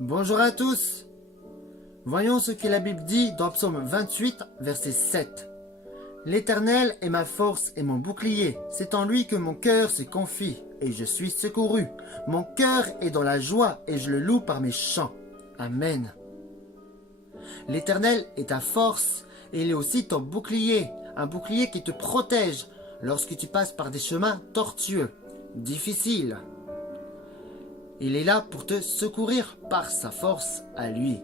Bonjour à tous. Voyons ce que la Bible dit dans Psaume 28, verset 7. L'Éternel est ma force et mon bouclier. C'est en lui que mon cœur se confie et je suis secouru. Mon cœur est dans la joie et je le loue par mes chants. Amen. L'Éternel est ta force et il est aussi ton bouclier. Un bouclier qui te protège lorsque tu passes par des chemins tortueux, difficiles. Il est là pour te secourir par sa force à lui.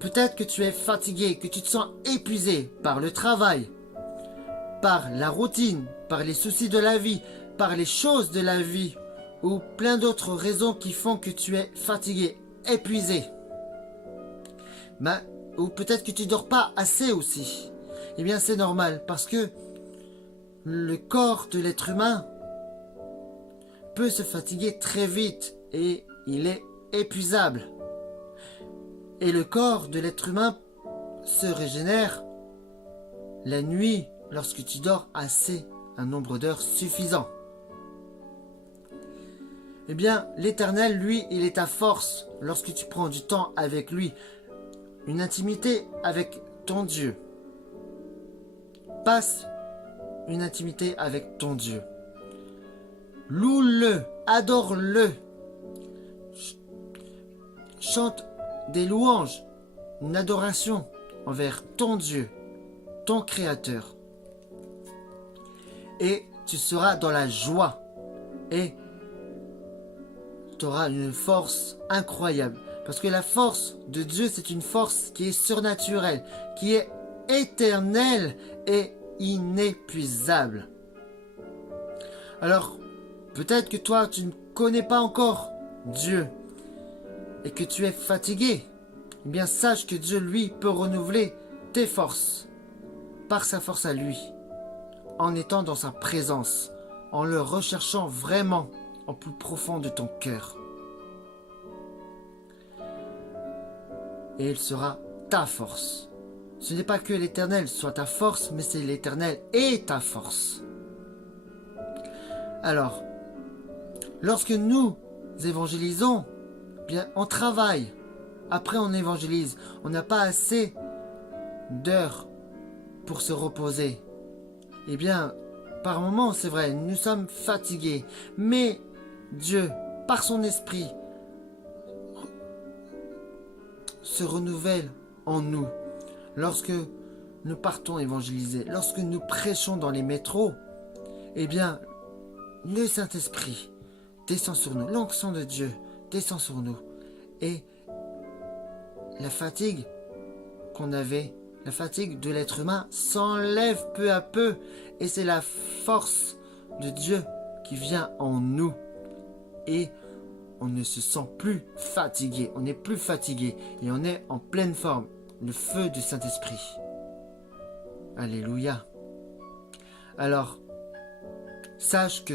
Peut-être que tu es fatigué, que tu te sens épuisé par le travail, par la routine, par les soucis de la vie, par les choses de la vie, ou plein d'autres raisons qui font que tu es fatigué, épuisé. Ou peut-être que tu dors pas assez aussi. Eh bien c'est normal parce que le corps de l'être humain peut se fatiguer très vite et il est épuisable. Et le corps de l'être humain se régénère la nuit lorsque tu dors assez, un nombre d'heures suffisant. Eh bien, l'Éternel, lui, il est ta force lorsque tu prends du temps avec lui, une intimité avec ton Dieu. Passe une intimité avec ton Dieu. Loue-le, adore-le. Chante des louanges, une adoration envers ton Dieu, ton Créateur. Et tu seras dans la joie et tu auras une force incroyable. Parce que la force de Dieu, c'est une force qui est surnaturelle, qui est éternelle et inépuisable. Alors, peut-être que toi, tu ne connais pas encore Dieu et que tu es fatigué. Eh bien, sache que Dieu, lui, peut renouveler tes forces par sa force à lui, en étant dans sa présence, en le recherchant vraiment au plus profond de ton cœur. Et il sera ta force. Ce n'est pas que l'Éternel soit ta force, mais c'est l'Éternel et ta force. Alors, lorsque nous évangélisons, bien, on travaille. Après, on évangélise. On n'a pas assez d'heures pour se reposer. Eh bien, par moments, c'est vrai, nous sommes fatigués. Mais Dieu, par son esprit, se renouvelle en nous. Lorsque nous partons évangéliser, lorsque nous prêchons dans les métros, eh bien, le Saint-Esprit descend sur nous. L'onction de Dieu descend sur nous. Et la fatigue qu'on avait, la fatigue de l'être humain s'enlève peu à peu. Et c'est la force de Dieu qui vient en nous. Et on ne se sent plus fatigué. On n'est plus fatigué. Et on est en pleine forme. Le feu du Saint-Esprit. Alléluia. Alors, sache que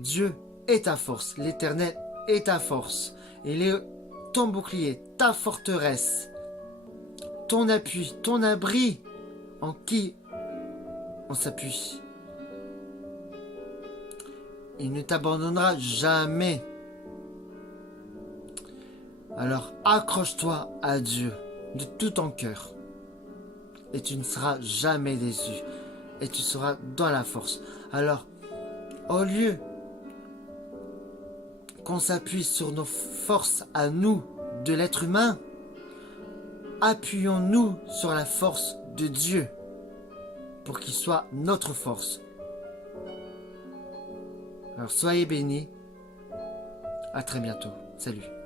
Dieu est ta force. L'Éternel est ta force. Il est ton bouclier, ta forteresse, ton appui, ton abri en qui on s'appuie. Il ne t'abandonnera jamais. Alors accroche-toi à Dieu de tout ton cœur et tu ne seras jamais déçu et tu seras dans la force. Alors, au lieu qu'on s'appuie sur nos forces à nous, de l'être humain, appuyons-nous sur la force de Dieu pour qu'il soit notre force. Alors soyez bénis. À très bientôt. Salut.